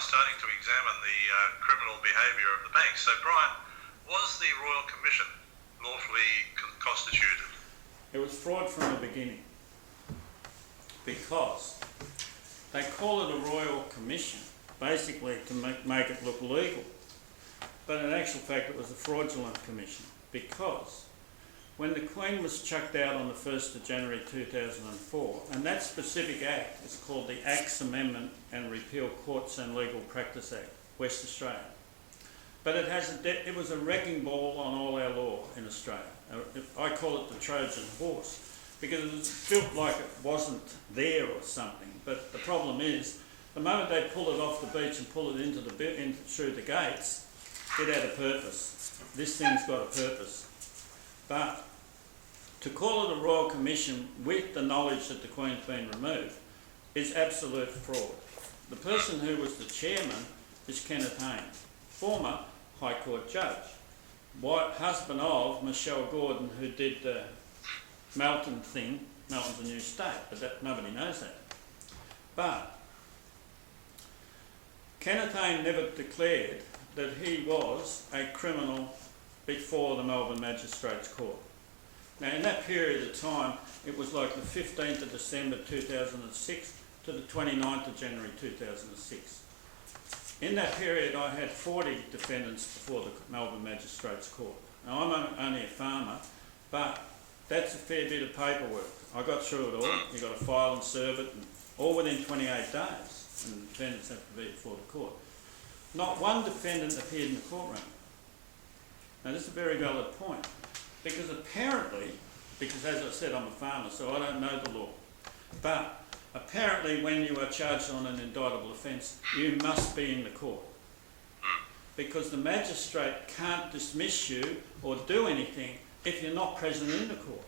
starting to examine the criminal behaviour of the bank. So, Brian, was the Royal Commission lawfully constituted? It was fraud from the beginning, because they call it a Royal Commission basically to make it look legal, but in actual fact it was a fraudulent commission, because when the Queen was chucked out on the 1st of January 2004, and that specific act is called the Acts Amendment and Repeal Courts and Legal Practice Act, West Australia. But it was a wrecking ball on all our law in Australia. I call it the Trojan horse, because it was built like it wasn't there or something. But the problem is, the moment they pull it off the beach and pull it into through the gates, it had a purpose. This thing's got a purpose. But to call it a Royal Commission with the knowledge that the Queen's been removed is absolute fraud. The person who was the chairman is Kenneth Haynes, former High Court judge, husband of Michelle Gordon, who did the Melton thing. Melton's a new state, but nobody knows that. But Kenneth Haynes never declared that he was a criminal before the Melbourne Magistrates Court. Now, in that period of time, it was like the 15th of December 2006 to the 29th of January 2006. In that period, I had 40 defendants before the Melbourne Magistrates Court. Now, I'm only a farmer, but that's a fair bit of paperwork. I got through it all. You've got to file and serve it, and all within 28 days, and the defendants have to be before the court. Not one defendant appeared in the courtroom. Now, this is a very valid point, because apparently, because as I said, I'm a farmer, so I don't know the law, but apparently when you are charged on an indictable offence, you must be in the court, because the magistrate can't dismiss you or do anything if you're not present in the court.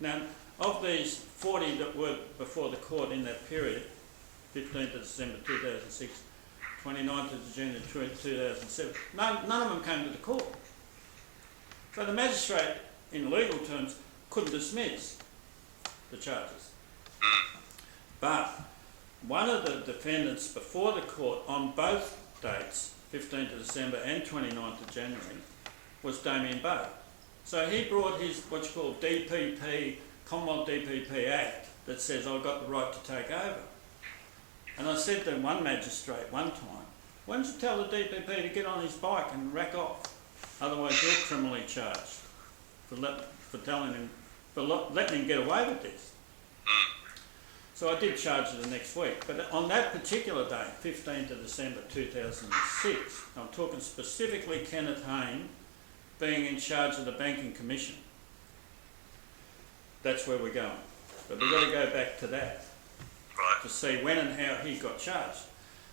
Now, of these 40 that were before the court in that period, 15th of December 2006, 29th of January 2007, none of them came to the court. So the magistrate, in legal terms, couldn't dismiss the charges. But one of the defendants before the court on both dates, 15th of December and 29th of January, was Damien Bowe. So he brought his what's called DPP, Commonwealth DPP Act, that says I've got the right to take over. And I said to one magistrate one time, why don't you tell the DPP to get on his bike and rack off? Otherwise you're criminally charged for letting him get away with this. So I did charge it the next week. But on that particular day, 15th of December 2006, I'm talking specifically Kenneth Haynes being in charge of the Banking Commission. That's where we're going. But we've got to go back to that to see when and how he got charged.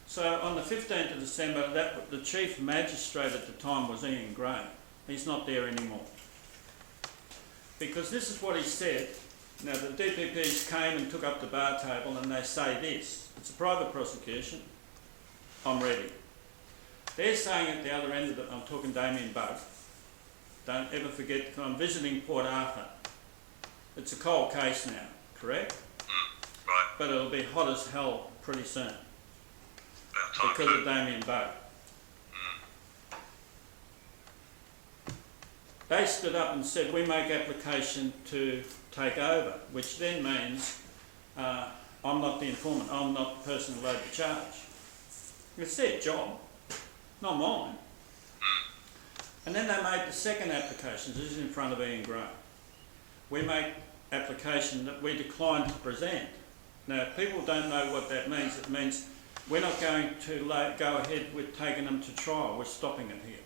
So on the 15th of December, the Chief Magistrate at the time was Ian Gray. He's not there anymore. Because this is what he said. Now, the DPPs came and took up the bar table and they say this. It's a private prosecution. I'm ready. They're saying at the other end of it, I'm talking Damien Bowe. Don't ever forget, I'm visiting Port Arthur. It's a cold case now, correct? Right. But it'll be hot as hell pretty soon. Because of Damien Bowe. They stood up and said, we make application to take over, which then means I'm not the informant, I'm not the person who laid the charge. It's their job, not mine. And then they made the second application. This is in front of Ian Gray. We make application that we decline to present. Now, if people don't know what that means, it means we're not going to go ahead with taking them to trial. We're stopping it here.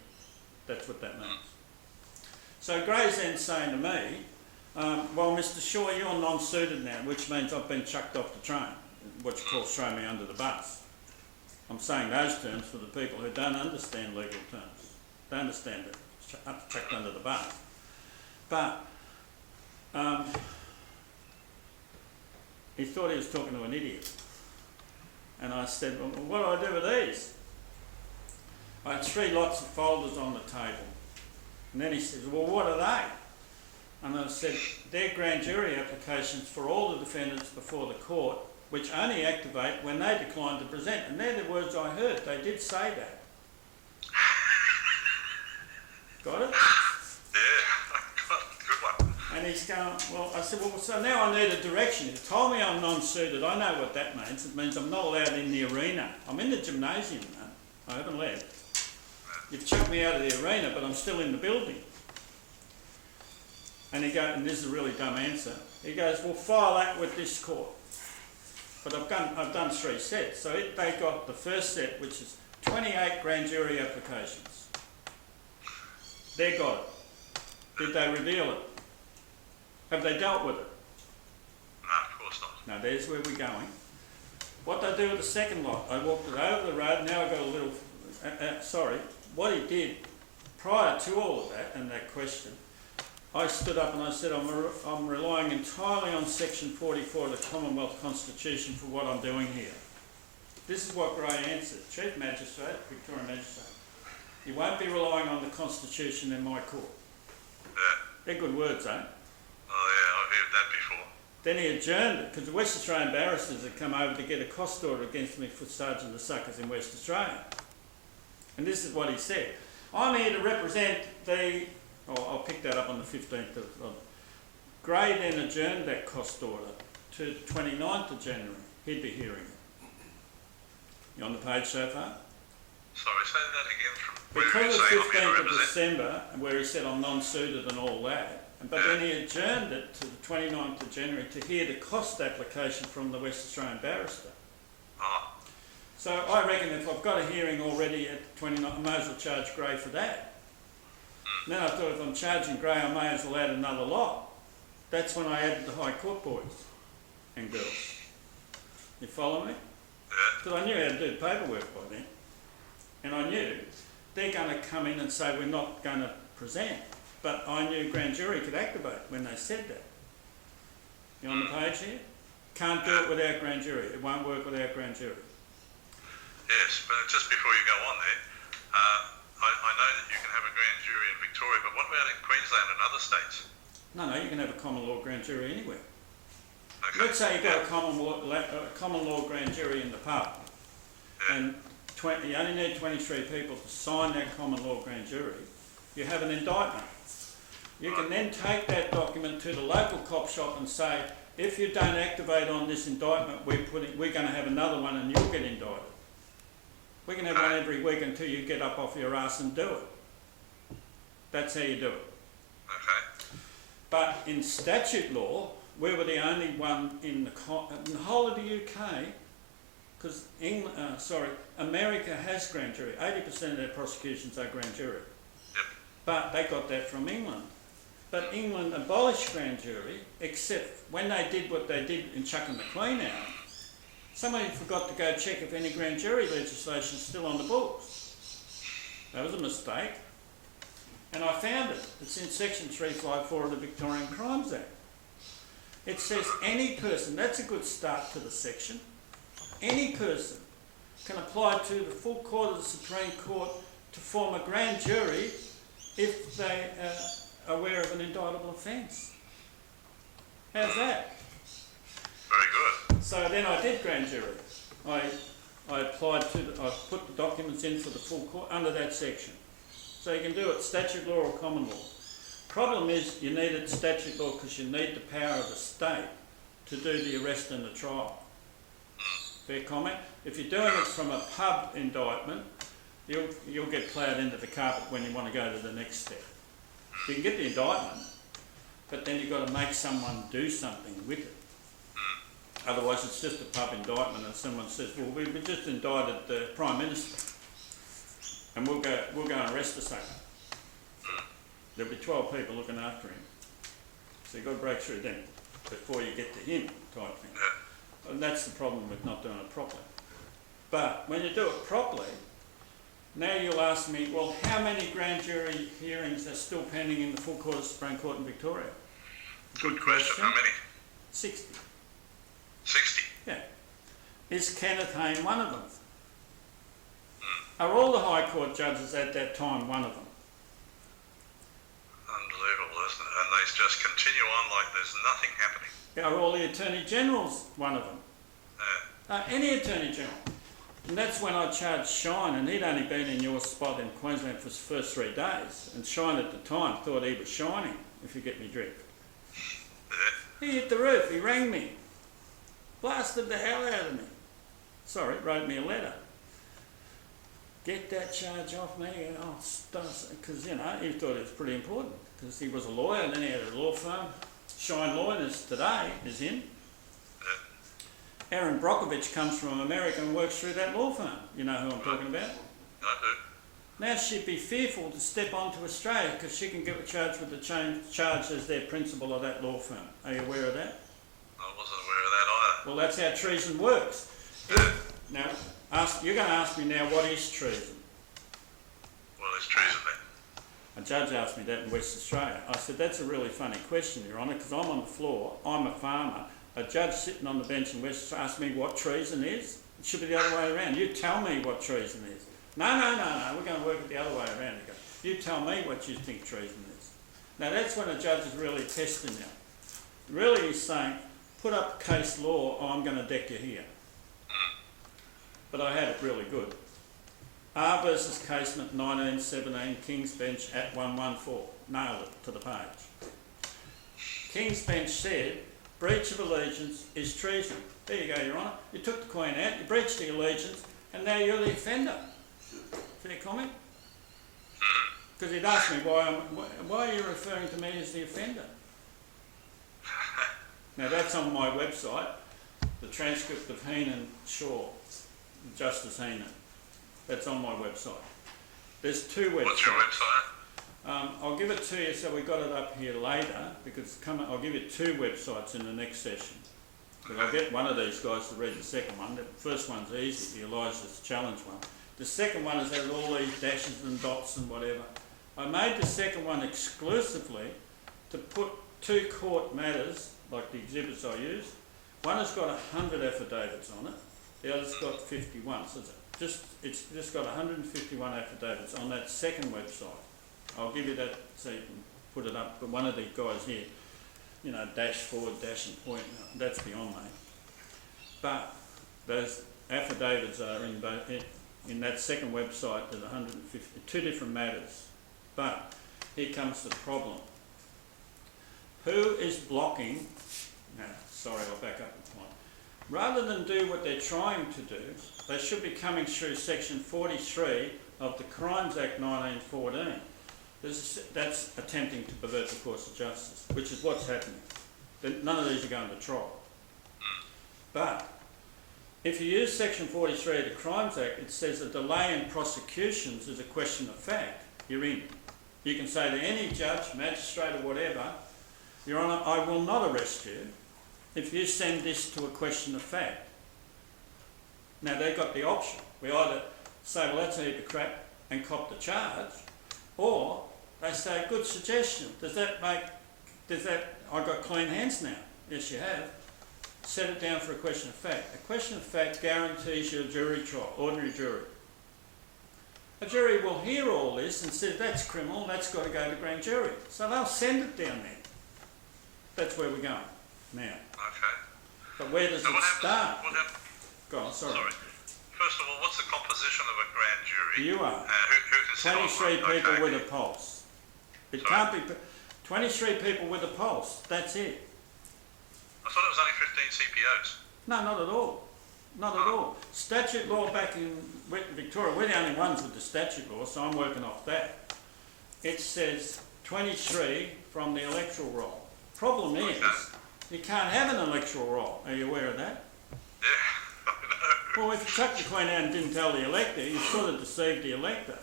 That's what that means. So Gray's then saying to me, well, Mr. Shaw, you're non-suited now, which means I've been chucked off the train, what you call throw me under the bus. I'm saying those terms for the people who don't understand legal terms. They understand it, chucked under the bus. But he thought he was talking to an idiot. And I said, well, what do I do with these? I had 3 lots of folders on the table. And then he says, well, what are they? And I said, they're grand jury applications for all the defendants before the court which only activate when they decline to present. And they're the words I heard. They did say that. Got it? Yeah, good one. And he's going, well, I said, well, so now I need a direction. He told me I'm non-suited. I know what that means. It means I'm not allowed in the arena. I'm in the gymnasium, no. I haven't left. You've chucked me out of the arena, but I'm still in the building. And he goes, and this is a really dumb answer, he goes, well, file that with this court. But I've done 3 sets. So they got the first set, which is 28 grand jury applications. They got it. Did they reveal it? Have they dealt with it? No, of course not. Now, there's where we're going. What they do with the second lot, I walked it over the road, now I got a little, what he did prior to all of that and that question, I stood up and I said, I'm relying entirely on section 44 of the Commonwealth Constitution for what I'm doing here. This is what Gray answered, Chief Magistrate, Victorian Magistrate. You won't be relying on the Constitution in my court. Yeah. They're good words, eh? Oh yeah, I've heard that before. Then he adjourned it, because the West Australian barristers had come over to get a cost order against me for Sergeant the Suckers in West Australia. And this is what he said. I'm here to represent the... I'll pick that up on the 15th of... Gray then adjourned that cost order to the 29th of January. He'd be hearing it. You on the page so far? Sorry, say that again from where Because you of saying 15th I'm of here to represent. December, where he said I'm non-suited and all that, but then he adjourned it to the 29th of January to hear the cost application from the West Australian barrister. Oh, So I reckon if I've got a hearing already at the 29th, I may as well charge Gray for that. Then I thought if I'm charging Gray, I may as well add another lot. That's when I added the High Court boys and girls. You follow me? yeah. Because I knew how to do the paperwork by then. And I knew they're going to come in and say we're not going to present. But I knew grand jury could activate when they said that. You on the page here? Can't do it without grand jury. It won't work without grand jury. Yes, but just before you go on there, I know that you can have a grand jury in Victoria, but what about in Queensland and other states? No, you can have a common law grand jury anywhere. Okay. Let's say you've got a common law grand jury in the pub, and you only need 23 people to sign that common law grand jury. You have an indictment. You can then take that document to the local cop shop and say, if you don't activate on this indictment, we're going to have another one and you'll get indicted. We can have one every week until you get up off your ass and do it. That's how you do it. Okay. But in statute law, we were the only one in the whole of the UK, because America has grand jury. 80% of their prosecutions are grand jury. Yep. But they got that from England. But England abolished grand jury, except when they did what they did in chucking the Queen out, somebody forgot to go check if any grand jury legislation is still on the books. That was a mistake. And I found it. It's in section 354 of the Victorian Crimes Act. It says any person, that's a good start to the section, any person can apply to the full court of the Supreme Court to form a grand jury if they are aware of an indictable offence. How's that? Very good. So then I did grand jury. I applied I put the documents in for the full court under that section. So you can do it statute law or common law. Problem is you need it statute law because you need the power of the state to do the arrest and the trial. Fair comment? If you're doing it from a pub indictment, you'll get ploughed into the carpet when you want to go to the next step. You can get the indictment, but then you've got to make someone do something with it. Otherwise it's just a pub indictment and someone says, well, we just indicted the Prime Minister and we'll go and arrest the sucker. There'll be 12 people looking after him. So you've got to break through them before you get to him type thing. And that's the problem with not doing it properly. But when you do it properly, now you'll ask me, well, how many grand jury hearings are still pending in the full court of Supreme Court in Victoria? Good question. How many? 60. 60. Yeah. Is Kenneth Hayne one of them? Are all the High Court judges at that time one of them? Unbelievable, isn't it? And they just continue on like there's nothing happening. Are all the Attorney Generals one of them? Any Attorney General. And that's when I charged Shine, and he'd only been in your spot in Queensland for his first 3 days. And Shine at the time thought he was shining, if you get me drift. He hit the roof, he rang me. Blasted the hell out of me. Sorry, wrote me a letter. Get that charge off me. Because, you know, he thought it was pretty important. Because he was a lawyer, and then he had a law firm. Shine Lawyers today is in. Aaron Brockovich comes from America and works through that law firm. You know who I'm talking about? I do. Now she'd be fearful to step onto Australia because she can get charged with the charge as their principal of that law firm. Are you aware of that? I wasn't aware of that either. Well, that's how treason works. Now, you're going to ask me now, what is treason? Well, it's treason then. A judge asked me that in West Australia. I said, that's a really funny question, Your Honour, because I'm on the floor, I'm a farmer. A judge sitting on the bench in West Australia asked me what treason is. It should be the other way around. You tell me what treason is. No, we're going to work it the other way around. He goes, you tell me what you think treason is. Now that's when a judge is really testing you. Really he's saying, put up case law, or I'm going to deck you here. But I had it really good. R versus Casement 1917, King's Bench at 114. Nailed it to the page. King's Bench said, breach of allegiance is treason. There you go, Your Honour. You took the Queen out, you breached the allegiance, and now you're the offender. Fair comment? Because he'd asked me why are you referring to me as the offender? Now that's on my website, the transcript of Heenan Shaw, Justice Heenan. That's on my website. There's 2 websites. What's your website? I'll give it to you, so we got it up here later, because I'll give you 2 websites in the next session. But I'll get one of these guys to read the second one. The first one's easy, the Elijah's Challenge one. The second one has all these dashes and dots and whatever. I made the second one exclusively to put 2 court matters, like the exhibits I used. One has got 100 affidavits on it, the other's got 51. So it's just got 151 affidavits on that second website. I'll give you that so you can put it up. But one of these guys here, you know, dash forward, dash and point, that's beyond me. But those affidavits are in that second website. There's 150, 2 different matters. But here comes the problem. Who is blocking? No, sorry, I'll back up a point. Rather than do what they're trying to do, they should be coming through section 43 of the Crimes Act 1914. That's attempting to pervert the course of justice, which is what's happening. None of these are going to trial. But if you use section 43 of the Crimes Act, it says a delay in prosecutions is a question of fact. You're in. You can say to any judge, magistrate or whatever, Your Honour, I will not arrest you if you send this to a question of fact. Now they've got the option. We either say, well, that's a heap of crap and cop the charge, or they say, good suggestion. I've got clean hands now. Yes, you have. Set it down for a question of fact. A question of fact guarantees you a jury trial, ordinary jury. A jury will hear all this and say, that's criminal, that's got to go to grand jury. So they'll send it down there. That's where we're going now. Okay. But where does it start? Go on, sorry. First of all, what's the composition of a grand jury? You are. Who can sit 23 on one? people Okay. with a pulse. It can't be 23 people with a pulse. That's it. I thought it was only 15 CPOs. No, not at all. Not at all. Statute law back in Victoria, we're the only ones with the statute law, so I'm working off that. It says 23 from the electoral roll. Problem is, you can't have an electoral roll. Are you aware of that? Yeah, I know. Well, if you chucked the Queen out and didn't tell the elector, you sort of deceived the elector.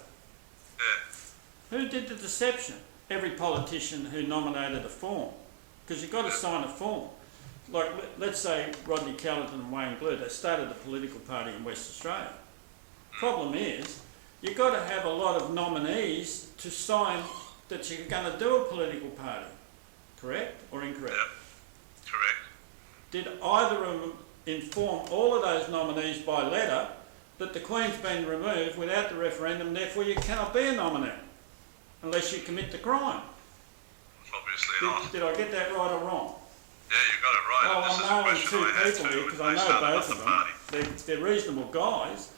Yeah. Who did the deception? Every politician who nominated a form. Because you've got to sign a form. Like, let's say Rodney Kellerton and Wayne Blue, they started a political party in West Australia. Problem is, you've got to have a lot of nominees to sign that you're going to do a political party. Correct or incorrect? Yeah. Correct. Did either of them inform all of those nominees by letter that the Queen's been removed without the referendum, therefore you cannot be a nominee unless you commit the crime? Obviously not. Did I get that right or wrong? Yeah, you got it right. Oh, This I'm is a nailing question two I had people to, here, because and I they know started both off of the them. party. They're reasonable guys,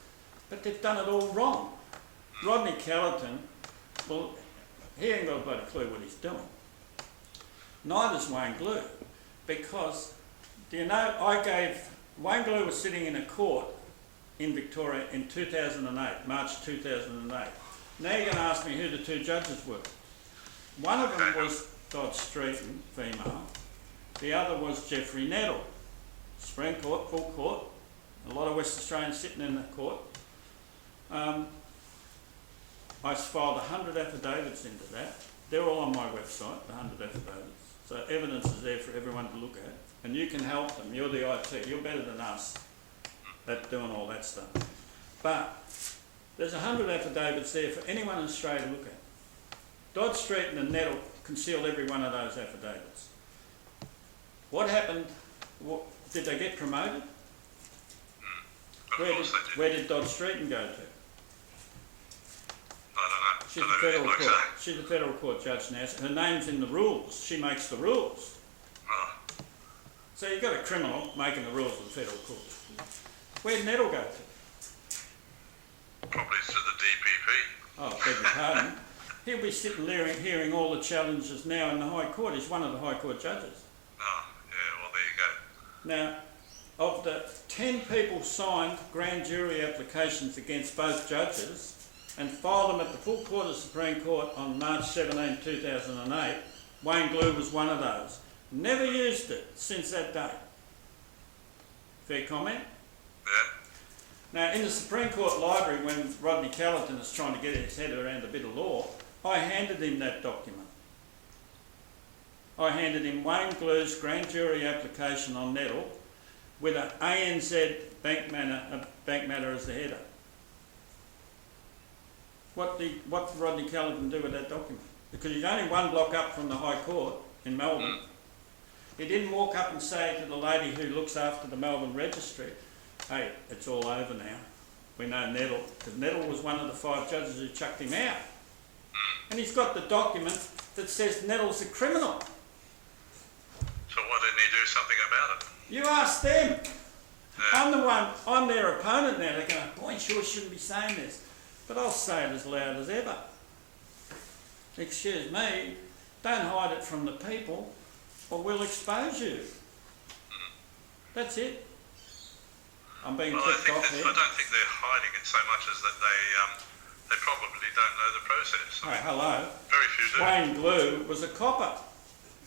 but they've done it all wrong. Rodney Kellerton, well, he ain't got a bloody clue what he's doing. Neither's Wayne Glue, because, do you know, Wayne Glue was sitting in a court in Victoria in 2008, March 2008. Now you're going to ask me who the two judges were. One of them was Dodge Streeton, female. The other was Jeffrey Nettle. Supreme Court, full court. A lot of West Australians sitting in the court. I filed 100 affidavits into that. They're all on my website, the 100 affidavits. So evidence is there for everyone to look at. And you can help them. You're the IT. You're better than us at doing all that stuff. But there's 100 affidavits there for anyone in Australia to look at. Dodge Streeton and Nettle concealed every one of those affidavits. What happened? Did they get promoted? Where did Dodge Streeton go to? I don't know. She's a federal court. She's a federal court judge now. Her name's in the rules. She makes the rules. Oh, So you've got a criminal making the rules of the federal court. Where'd Nettle go to? probably to the DPP. Oh, beg your pardon. He'll be sitting there hearing all the challenges now in the High Court. He's one of the High Court judges. Oh, yeah, well, there you go. Now, of the 10 people signed grand jury applications against both judges and filed them at the full court of the Supreme Court on March 17, 2008, Wayne Glue was one of those. Never used it since that day. Fair comment? Yeah. Now, in the Supreme Court library, when Rodney Kellerton is trying to get his head around a bit of law, I handed him that document. I handed him Wayne Glue's grand jury application on Nettle with an ANZ bank matter as the header. What did Rodney Kellerton do with that document? Because he's only one block up from the High Court in Melbourne. He didn't walk up and say to the lady who looks after the Melbourne Registry, hey, it's all over now. We know Nettle, because Nettle was one of the 5 judges who chucked him out. And he's got the document that says Nettle's a criminal. So why didn't he do something about it? You ask them. Yeah. I'm their opponent now. They're going, boy, you sure shouldn't be saying this. But I'll say it as loud as ever. Excuse me, don't hide it from the people or we'll expose you. That's it. I'm being tipped off here. I don't think they're hiding it so much as that they probably don't know the process. Hey, hello. Very few do. Wayne Glue was a copper.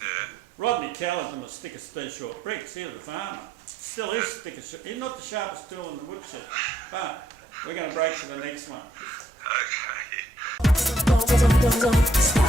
Yeah. Rodney Kellerton was thick as 2 short bricks. He was a farmer. Still is thick as short. He's not the sharpest tool in the woodshed. But we're going to break to the next one. Okay.